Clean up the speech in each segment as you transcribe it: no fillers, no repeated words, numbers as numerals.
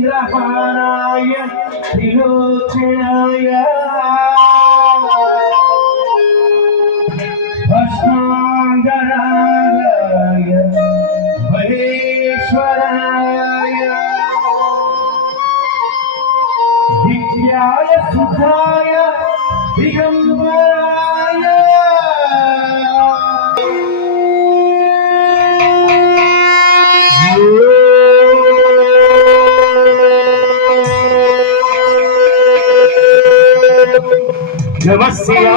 నాగేంద్రహారాయ త్రిలోచనాయ భస్మాంగరాయ మహేశ్వరాయ దివ్యాయ సుధాయ దిగంబరాయ నమః శివాయ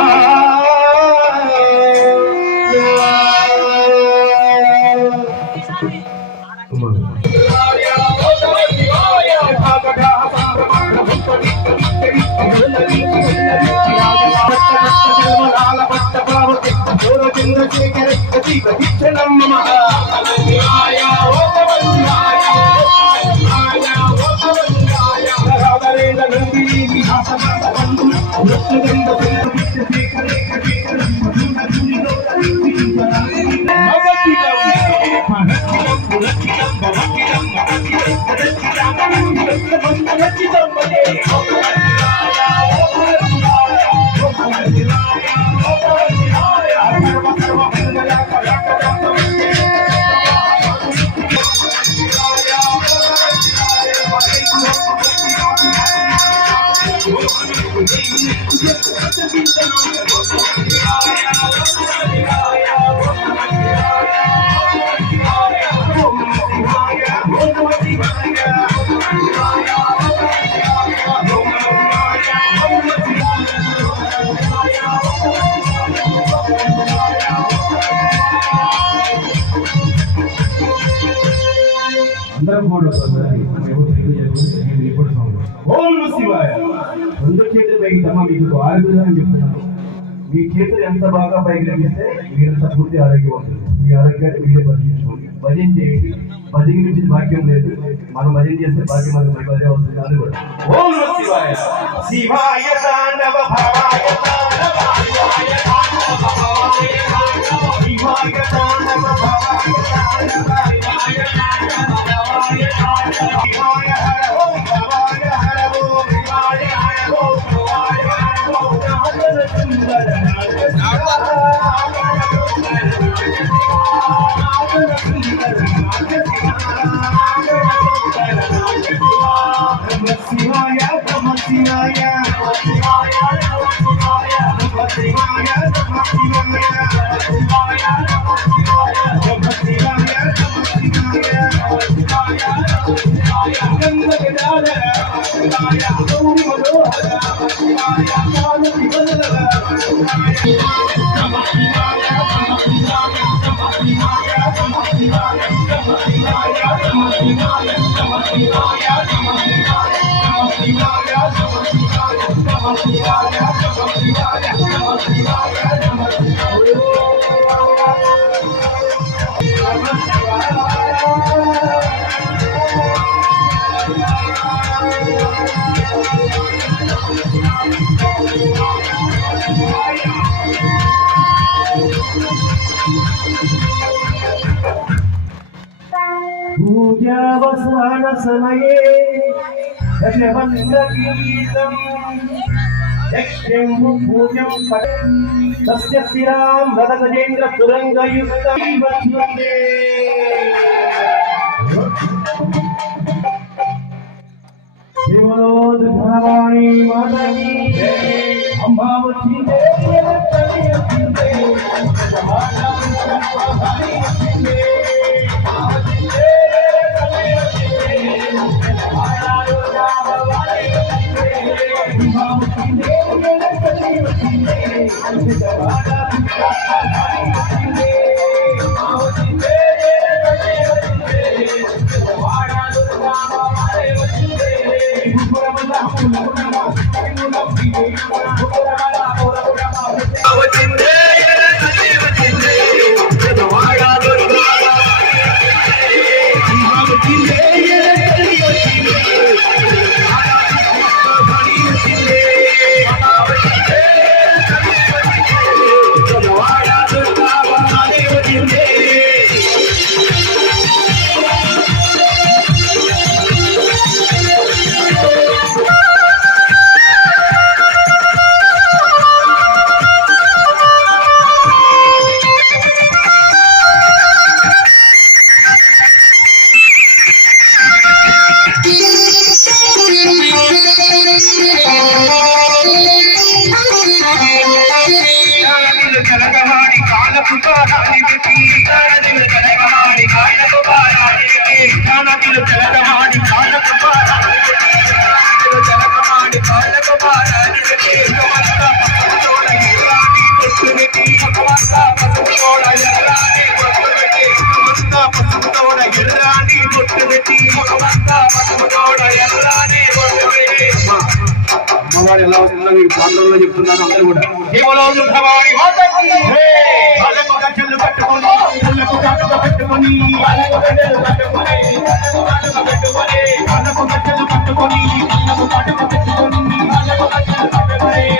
ఓం శివాయ. రెండు చేతులు పైకి తమ మీకు ఆరోగ్యం చెప్తున్నాను. మీ చేతులు ఎంత బాగా పైకి లభిస్తే మీరంత పూర్తి ఆరోగ్యం ఉంటుంది. మీ ఆరోగ్యాన్ని మీరే బతికించుకోండి. భజన చేయండి. భజన నుంచి భాగ్యం లేదు, మనం భజన చేస్తే భాగ్యం మనకు భజన వస్తుంది. అది కూడా ఓం శివాయ. శివాయ తాండవ భవాయ తాండవ శివాయ తాండవ భవాయ తాండవ శివాయ తాండవ భవాయ తాండవ శివాయ తాండవ భవాయ తాండవ శివాయ హర ఓం భవాయ హర ఓం శివాయ హర ఓం శివాయ హర ఓం నాగర సుందర నాగర శివాయ నమ శివాయ శివాయ నమ శివాయ నమ శివాయ నమ శివాయ శివాయ నమ శివాయ నమ శివాయ నమ శివాయ శివాయ నమ శివాయ గంగ గదాధర శివాయ గౌరీ మనోహర శివాయ पूजावसान समये दशवन्द्रगीतम् यक्ष्यं पूजं तस्य स्थिरां रथगजेन्द्र तुरङ्गयुक्तं वन्दे शिवलोद्भवाणी माता की अम्बावती देवी అమ్మవారు ఎలా వస్తుందో మీరు ప్రాంతంలో చెప్తున్నారు అందరూ కూడా భవాని మాతకి వాళ్ళకు గజ్జలు కట్టుకొని వాళ్ళకు కాటుక పెట్టుకొని వాళ్ళకు గజ్జలు కట్టుకొని వాళ్ళకు గజ్జలు కట్టుకొని వాళ్ళకు కాటుక పెట్టుకొని వాళ్ళకు గజ్జలు కట్టుకొని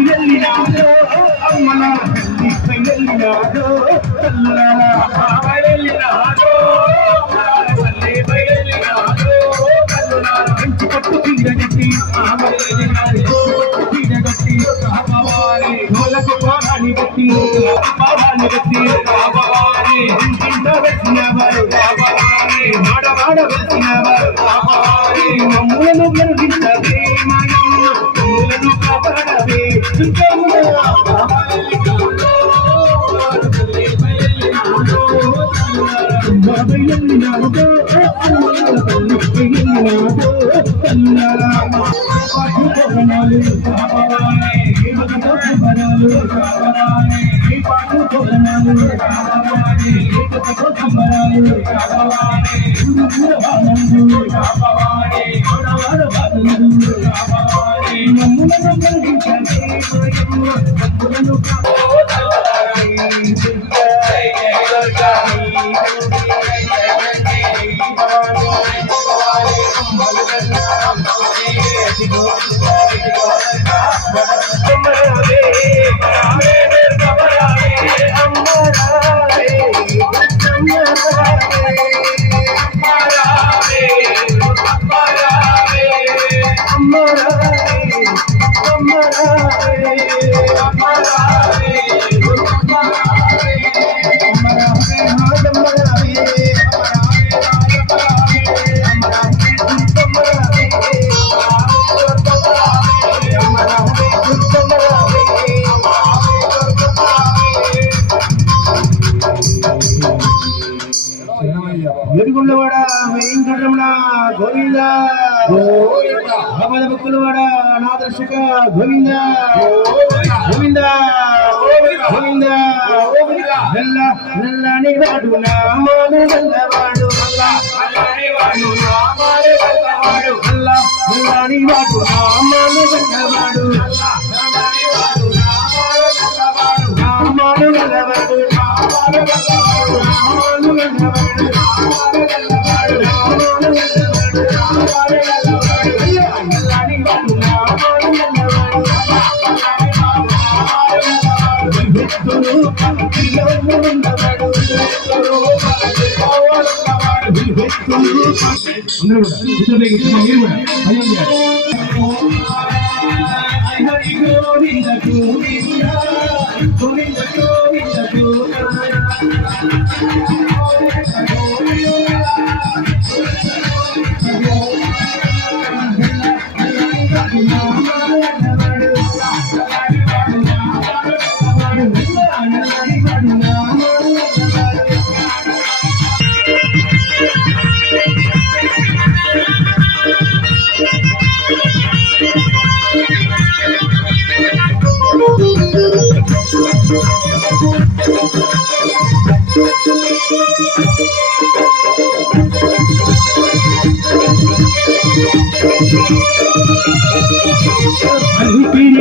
వెళ్ళినాడు అమ్మల తల్లిపై వెళ్ళినాడు తల్లుల వెళ్ళినాడు తల్లిపై వెళ్ళినాడు మంచి పట్టు తీరగట్టి తీరగట్టి గోలకు పాడాన్ని గట్టి పాడాన్ని గట్టి ఇంటింట వచ్చినవారు మాడవాడ వచ్చినవారు మమ్ములను గెలిగించవే మమ్ములను కాపాడవే వెలుగున్నవాడ వెంకటరమణ గోవింద భక్తులవాడ నాదర్శక గోవింద గోవింద గోవింద నల్లని వాడు నామాలు గల్లవాడు నల్లని వాడు నామాలు గల్లవాడు నల్లని వాడు నామాలు గల్లవాడు నామాలు గల్లవాడు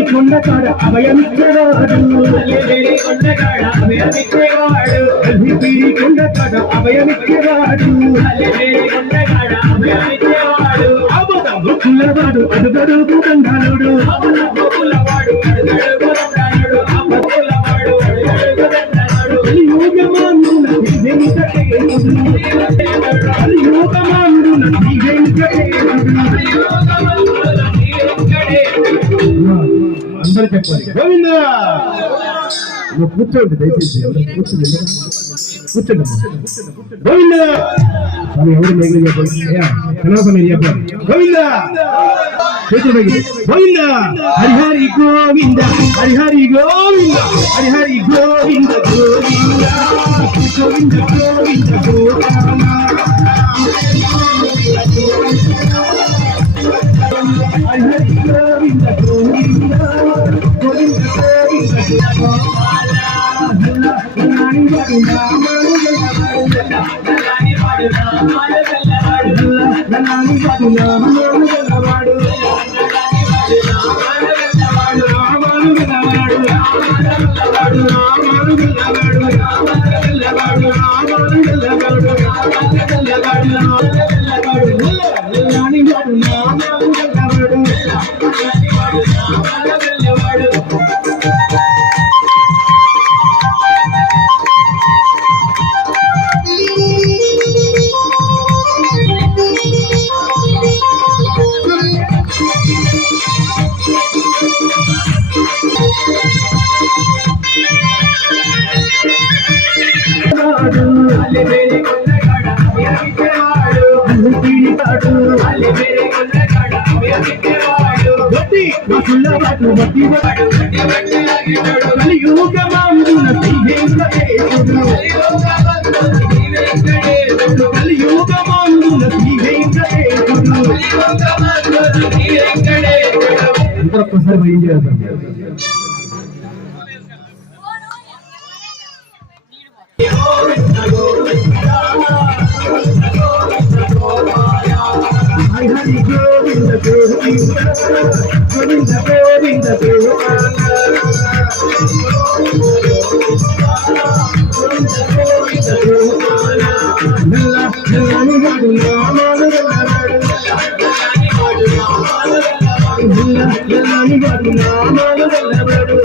కొండకాడ అభయమిచ్చేవాడు కొండకాడ అభయమిచ్చేవాడు కొండకాడ అభయమిచ్చేవాడు కొండకాడ అభయమిచ్చేవాడు కులవాడు అడుగడుగు దండాలుడు కులవాడు అడుగడుగు దండాలుడు కులవాడు అడుగడుగు దండాలుడు యోగమానున అందరూ చెప్పాలి గోవింద. నువ్వు కూర్చోండి దయచేసి కూర్చోండి గోవింద. ఎవరు మీరు చెప్పండి కనవసం మీరు చెప్పాలి గోవింద. గోవింద హరిహరి గోవింద హరిహరి గోవింద హరిహరి గోవింద గోవింద గోవింద గోవింద గోవింద హరిహరి గోవింద గోవింద గోవింద గోవింద వట్టి వసులవాడు వట్టి వాడు కలియుగమందున శ్రీవేంకటేశుడు కలియుగమందున శ్రీవేంకటేశుడు అందరూ ఒక్కసారి భయం చేస్తారు హరి గోవింద గోవింద గోవింద గోవింద నల్లని వాడు నామాలు నల్లని వాడు నామాలు వెళ్ళవాడు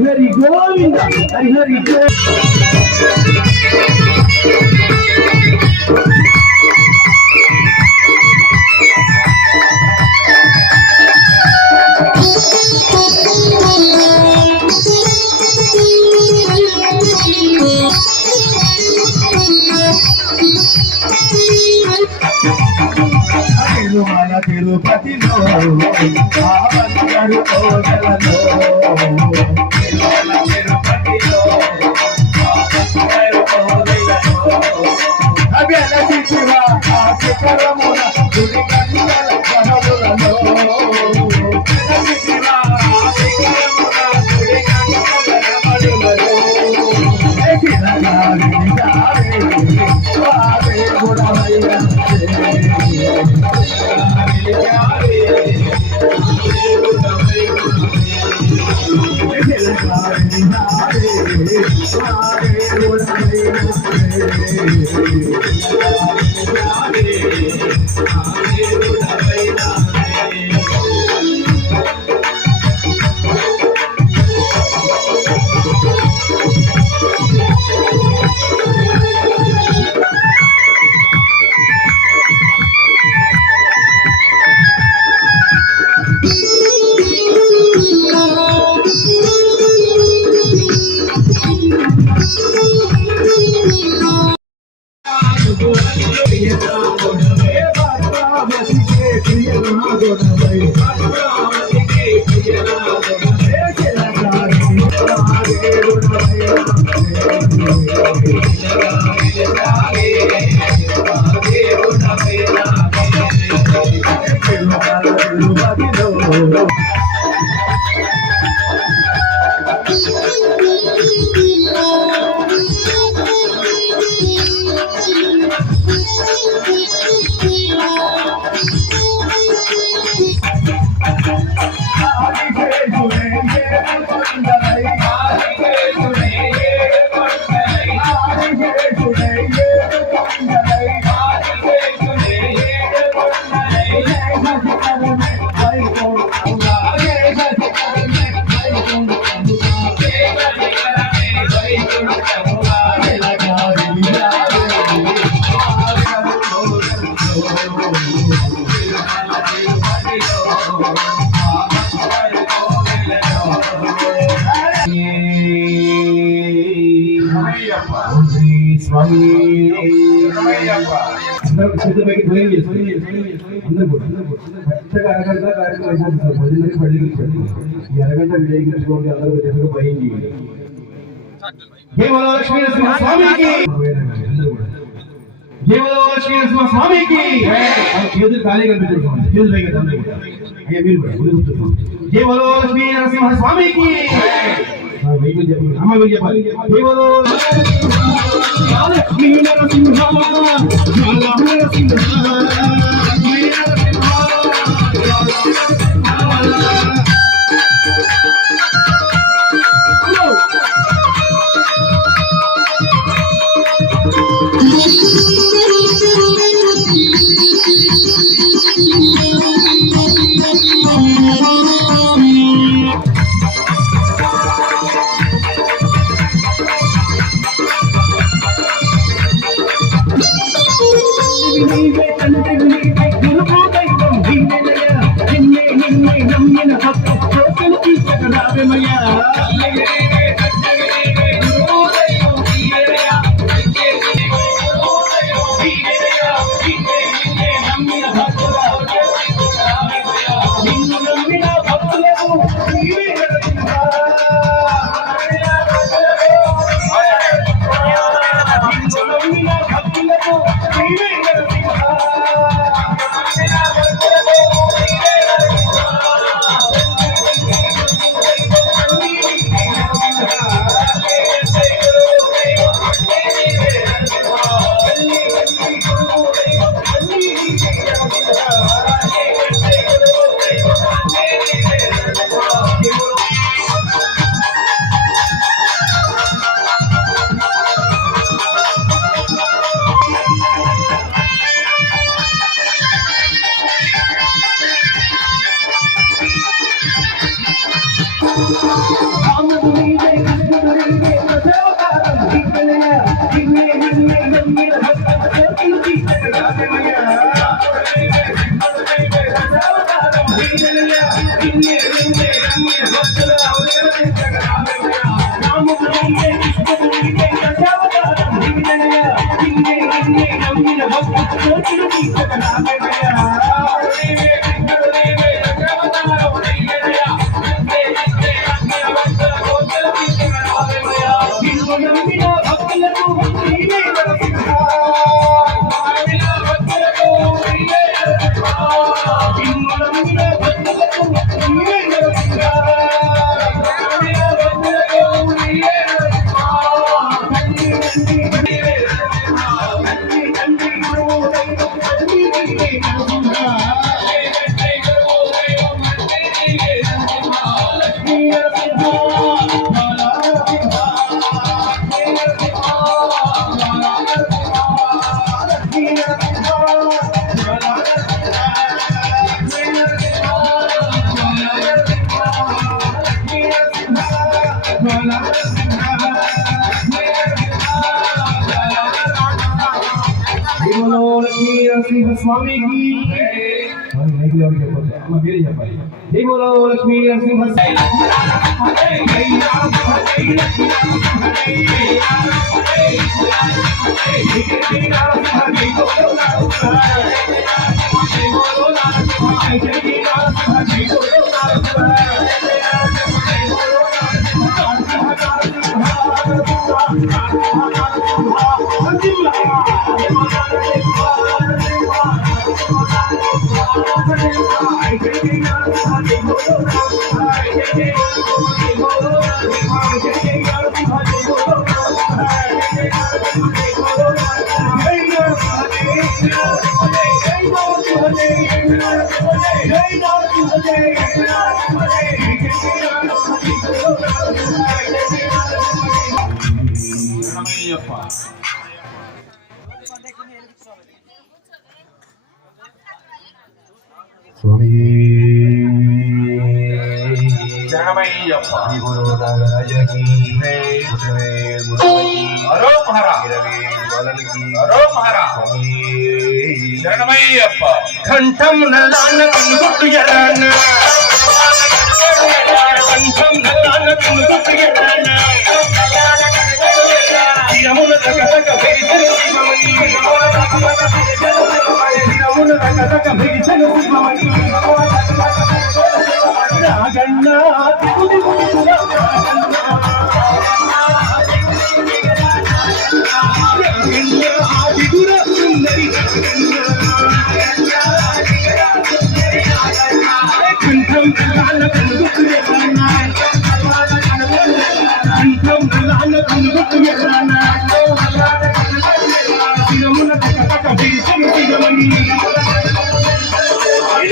హరి గోవింద హరి గోవింద హరి గోవింద తిరుపతిలో బంగారు కోటలలో తిరుపతిలో అభ్యల శిశివ శిఖరమున గుడి కందల కనములలో శిశివ శిఖరమున గుడి కందల కనములలో స్వామి చక్కగా అరగంట కార్యక్రమం అయిపోతుంది. 10 పడి ఈ అరగంట వినియోగించుకోండి. అందరూ చక్కగా భయం చేయండి. లక్ష్మీ నరసింహ స్వామికి లక్ష్మీ నరసింహ స్వామికి చేతులు ఖాళీగా పెట్టుకోండి. చేతులు పైకి లక్ష్మీ నరసింహ స్వామికి అమ్మ మీరు చెప్పాలి. లక్ష్మీ నరసింహ నరసింహ स्वामी की मेरे చెప్పాలి జై బోలో లక్ష్మీ నరసింహ स्वामी శరణమయ్యప్ప गुरु नागराज की అరో మహారా అరో మహారా శరణమయ్యప్ప కంఠం నల్లాన కన్నుట్టు ఎలాన కంఠం నల్లాన కన్నుట్టు ఎలాన ఇరమున తగతగ భేజను శివమణి ఇరమున తగతగ భేజను శివమణి నాగన్న దిగుది గుడిగుల నాగన్న ఆదిగుర సుందరి కంఠం నల్లాన కన్నుట్టు ఎలాన కంఠం నల్లాన కన్నుట్టు ఎలాన ఇరమున తగతగ భేజను శివమణి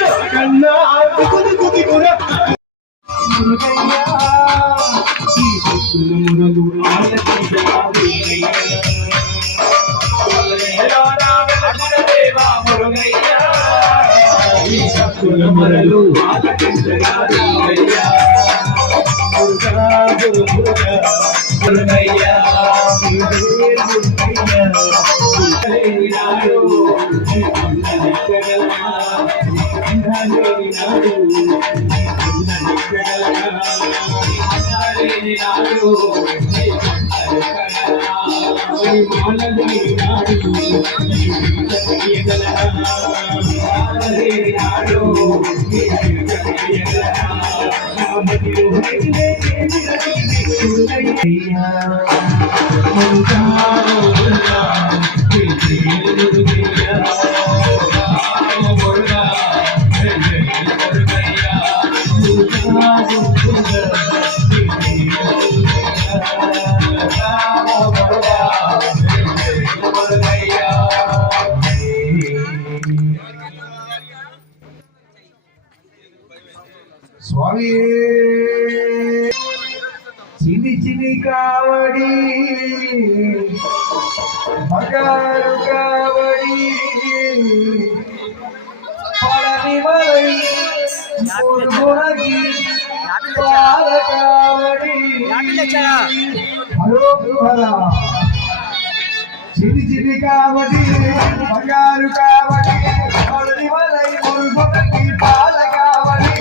నాగన్న ఆదిగుర గుడిగుల మురలు మురుగయ్యా స్వామి చిన్ని చిన్ని కావడి బంగారు కావడి పళని మలై మురుగునగి పాల కావడి హలో హరా చిన్ని చిన్ని కావడి బంగారు కావడి పళని మలై మురుగునగి పాల కావడి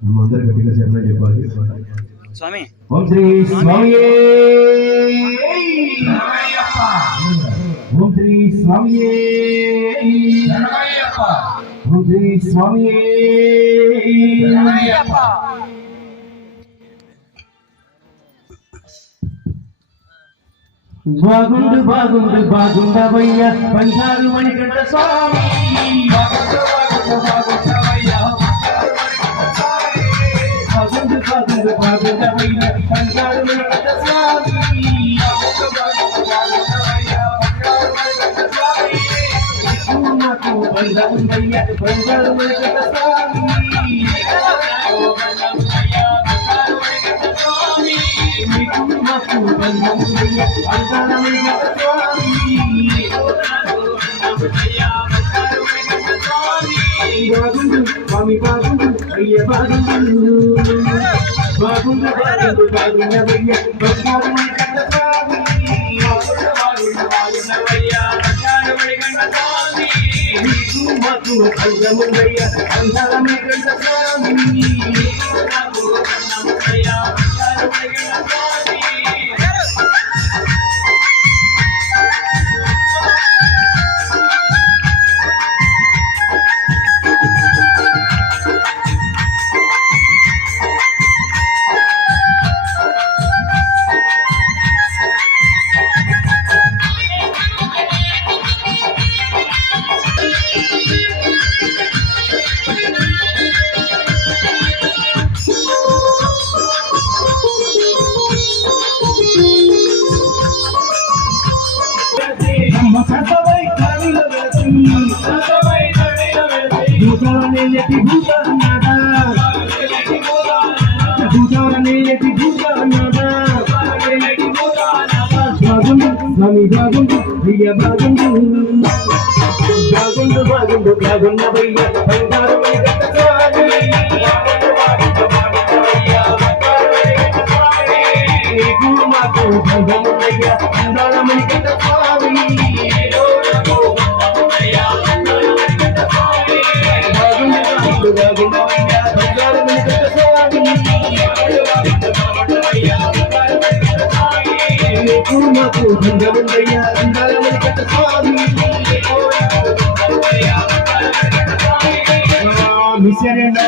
అందరూ గట్టిగా శరణ చెప్పాలి. స్వామి ఓం శ్రీ స్వామి. ఓం శ్రీ స్వామియే శరణమయ్యప్ప ఓం శ్రీ స్వామియే శరణమయ్యప్ప బాగుండు బాగుండు బాగుండవయ్య బంగారు మణికంఠ స్వామి బాగుండు బాగుండు బాగుండవయ్య బంగారు మణికంఠ స్వామి నాకు బంగారుందయ్య బంగారు మణికంఠ స్వామి నీకు నాకు బంగారుందయ్య బంగారు మణికంఠ స్వామి బాగుండు స్వామి బాగుండు అయ్య బాగుండు బాగుండు బాగుండు బాగుండవయ్య బంగారు మణికంఠ స్వామి నీకు మాకు బంగారుందయ్య బంగారు మణికంఠ స్వామి సతవై కవిల వెలసి భూతాలనే ఎటి భూతానాదా భూతాలనే ఎటి భూతానాదా బాగుండు స్వామి బాగుండు అయ్య బాగుండు బాగుండు బాగుండు బాగుండవయ్య బంగారు మణికంఠ స్వామి నీకు మాకు బంగారుందయ్య బంగారు మణికంఠ స్వామి బాగుండు బాగుండవయ్య బంగారు మణికంఠ స్వామి నీకు మాకు బంగారుందయ్య బంగారు మణికంఠ స్వామి మిసరణో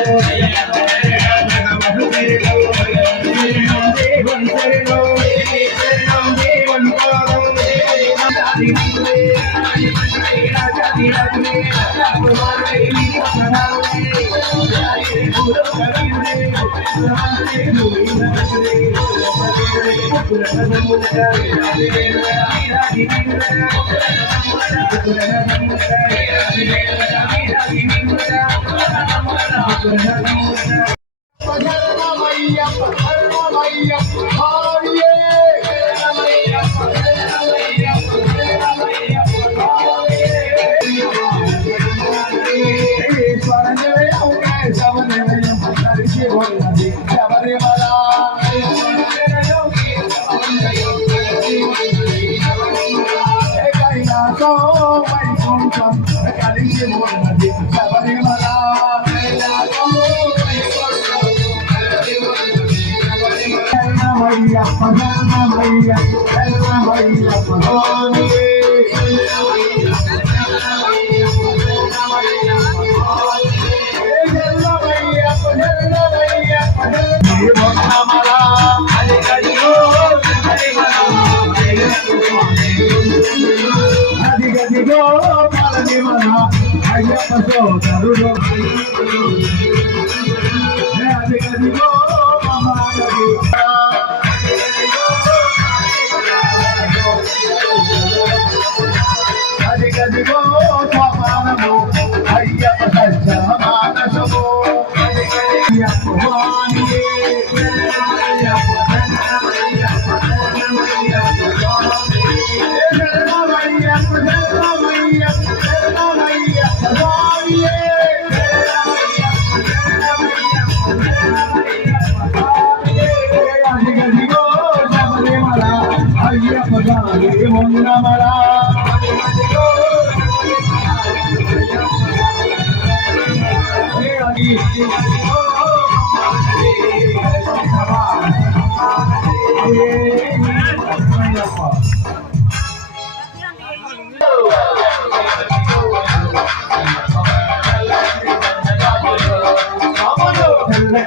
అదిగదిగో పాలనివన అయ్యప్ప సోదరుడు అదిగదిగో అదిగదిగో సమానము అయ్యప్ప సత్య మానసము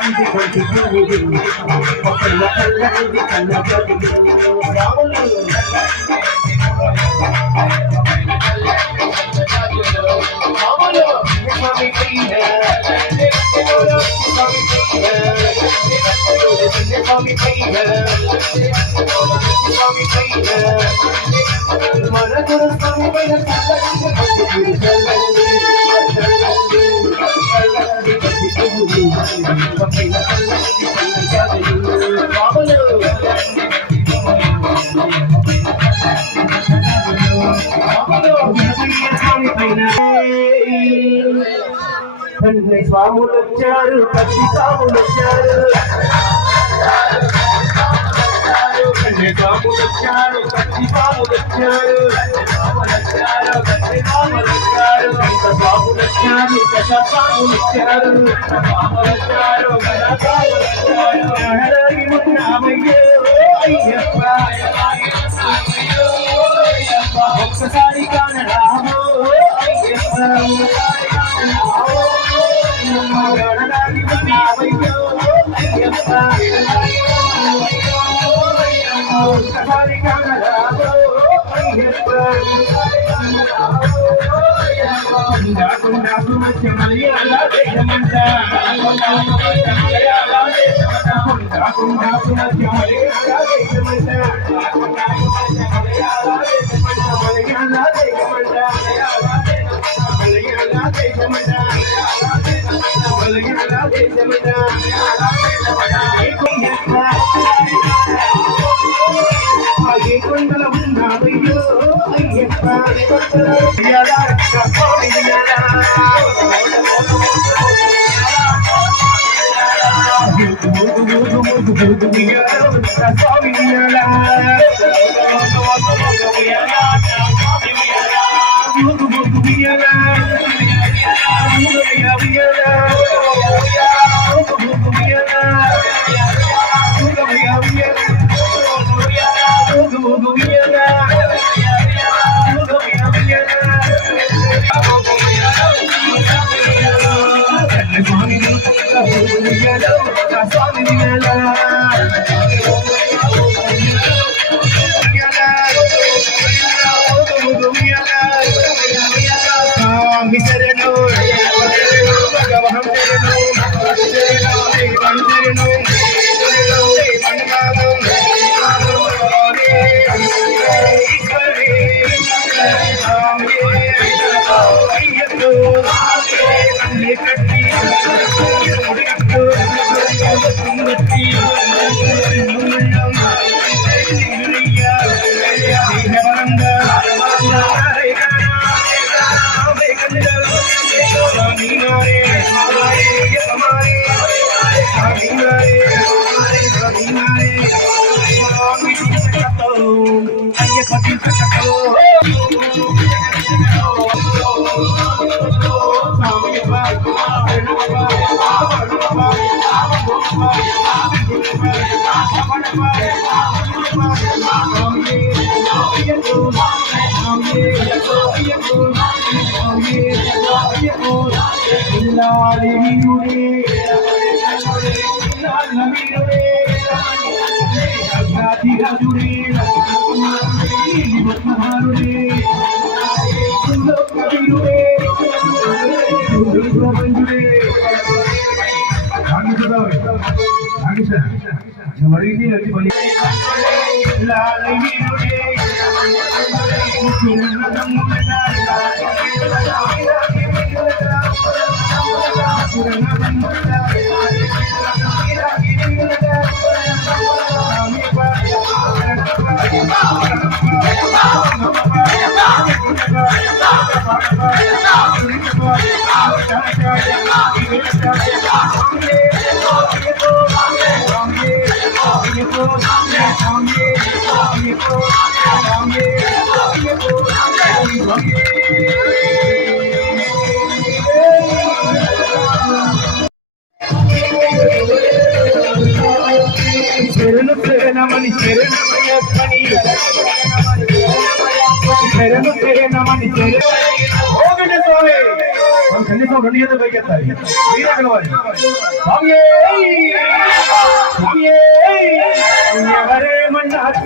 చల్లనిది కొంచె పువ్వుది ఒకళ్ళ చల్లనిది చల్లబడి రాములు తండ్రి స్వాములు వచ్చారు కత్తి స్వాములు వచ్చారు తండ్రి స్వాములు వచ్చారు కత్తి స్వాములు వచ్చారు కత్తి స్వాములు వచ్చారు కథ స్వాములు వచ్చారు కథ స్వాములు వచ్చారు ఎడరాగి ఉన్నామయ్యో అయ్యప్ప ఒక్కసారి కానరామో అయ్యప్ప ఎడరాగి ఉన్నామయ్యో అయ్యప్ప ఒక్కసారి కానరామో అయ్యప్ప కొండాకు మధ్య మలయాళ దేశమంట కొండాకు మధ్య మలయాళ దేశమంట మలయాళ దేశమంట మలయాళ దేశమంట మలయాళ దేశమంట ఏ కొండల ఉన్నావయ్యో అయ్యప్ప కనీసం 2 చేతులు పైకెత్తాలి. మీరే పిలవాలి. స్వామియే స్వామియే ఎవరేమన్నారు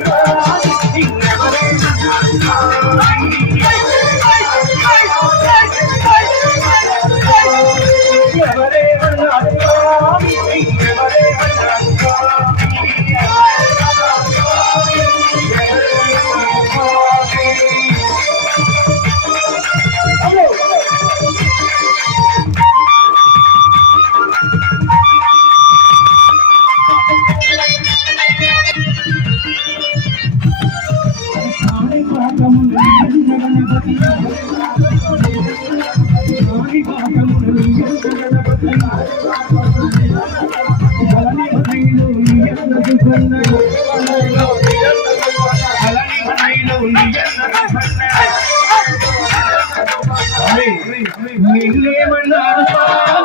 మీరేమన్నారు స్వామి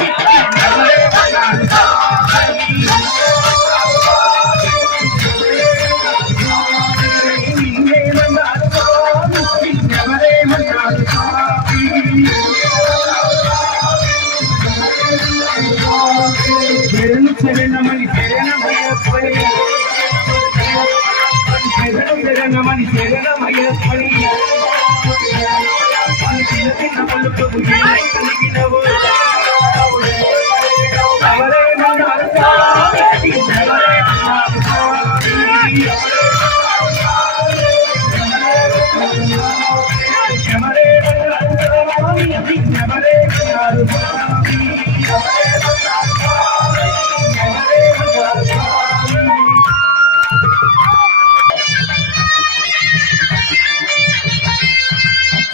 శరణమని శరణమయ్యప్పని శరణమని శరణమయ్యప్పని చిన్న పలుకు కలిగినవు ఎవరేమన్నారు స్వామి ఎవరేమన్నారు స్వామి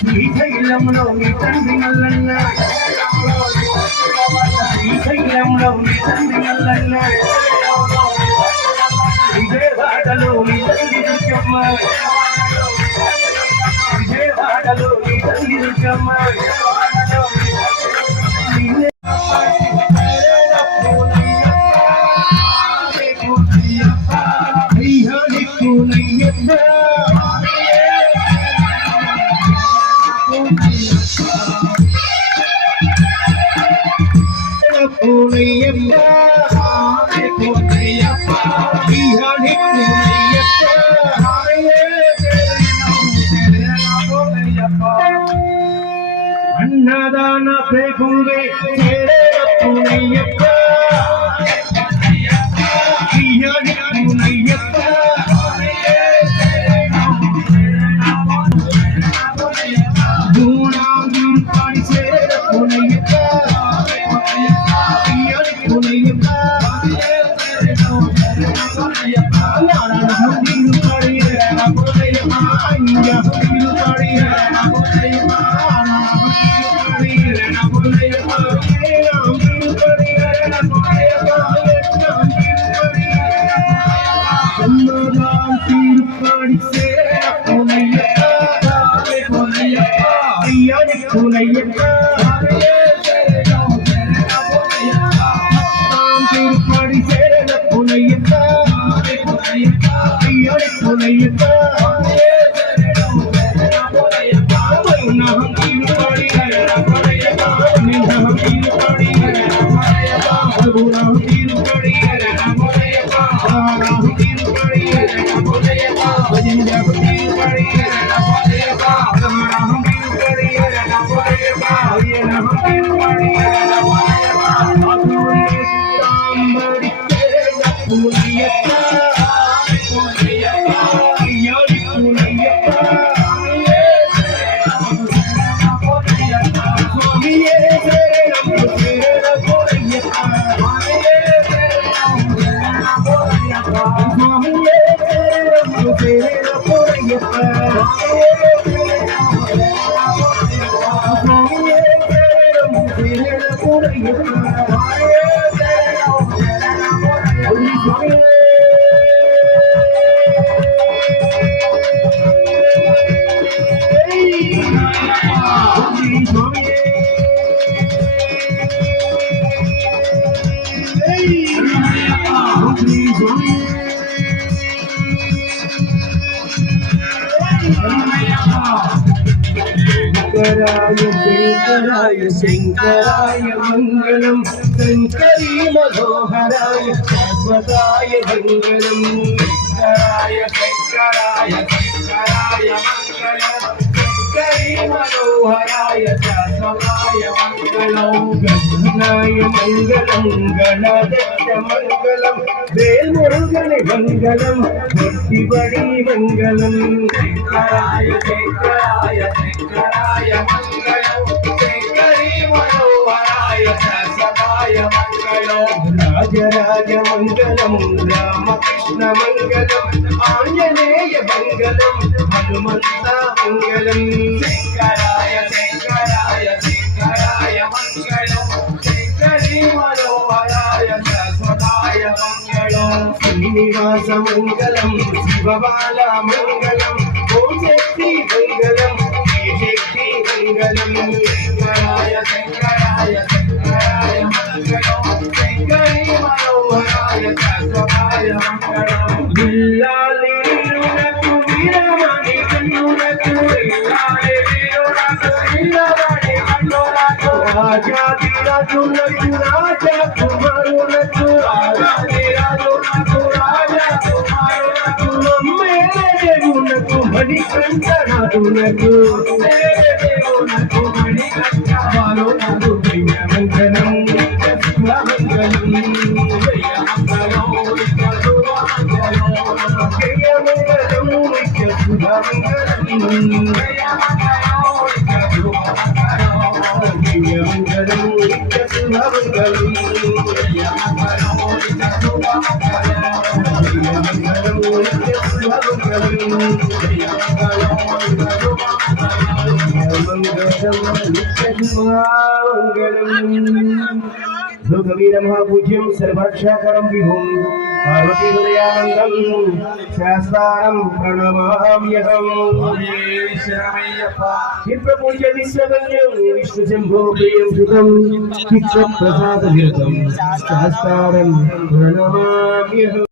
శ్రీశైలంలో మీ తండ్రి మల్లన్న శ్రీశైలంలో మీ తండ్రి మల్లన్న విజయవాడలో మీ తల్లి దుర్గమ్మ విజయవాడలో మీ తల్లి దుర్గమ్మ అన్నదాన ప్రభువే పునయ్యప్ప పునయ్యప్ప గుణాంగురు పాడి చేర పునయ్యప్ప పునయ్యప్ప శంకరాయ శంకరాయ మంగళం శంకరీ మనోహరాయ శాశ్వతాయ మంగళం శంకరాయ శంకరాయ శంకరాయ మంగళం శంకరీ మనోహరాయ శాశ్వతాయ మంగళం గణనాయ మంగళం గణదత్త మంగళం వేల్మురుగని మంగళం భక్తిబడి మంగళం శంకరాయ శంకరాయ శంకరాయ మంగళం శంకరీ మనోహరాయ శాశ్వతాయ మంగళం రాజరాజ మంగళం రామకృష్ణ మంగళం ఆంజనేయ మంగళం హనుమంత మంగళం శంకరాయ శంకరాయ శంకరాయ మంగళం శంకరీ మనోహరాయ శాశ్వతాయ మంగళం శ్రీనివాస మంగళం శివబాల మంగళం ఓం శక్తి మంగళం శక్తి మంగళం శంకరాయ శంకరాయ శంకరాయ మంగళం శంకరీ మనోహరాయ శాశ్వతాయ మంగళం బిల్లాలి వీరులకు వీరమణి కన్నులకు ఇల్లాలి వీరులకు ఇల్లవాడి కన్నులకు రాజాదిరాజులకు రాజకుమారులకు రాజాధిరాజులకు రాజకుమారులకు దేవునకు మణికంఠనాథులకు దేవునకు మణికంఠవాలునకు మంగళం మంగళం లోకవీర మహాపూజ్యం సర్వాక్షాకరం విభుం పార్వతీ హృదయానందం శాస్త్రారం ప్రణమామ్యహం విప్రపూజ్య విశ్వవన్యం విష్ణు శంభో ప్రియం సుతం చిత్త ప్రసాద విరతం శాస్త్రారం ప్రణమామ్యహం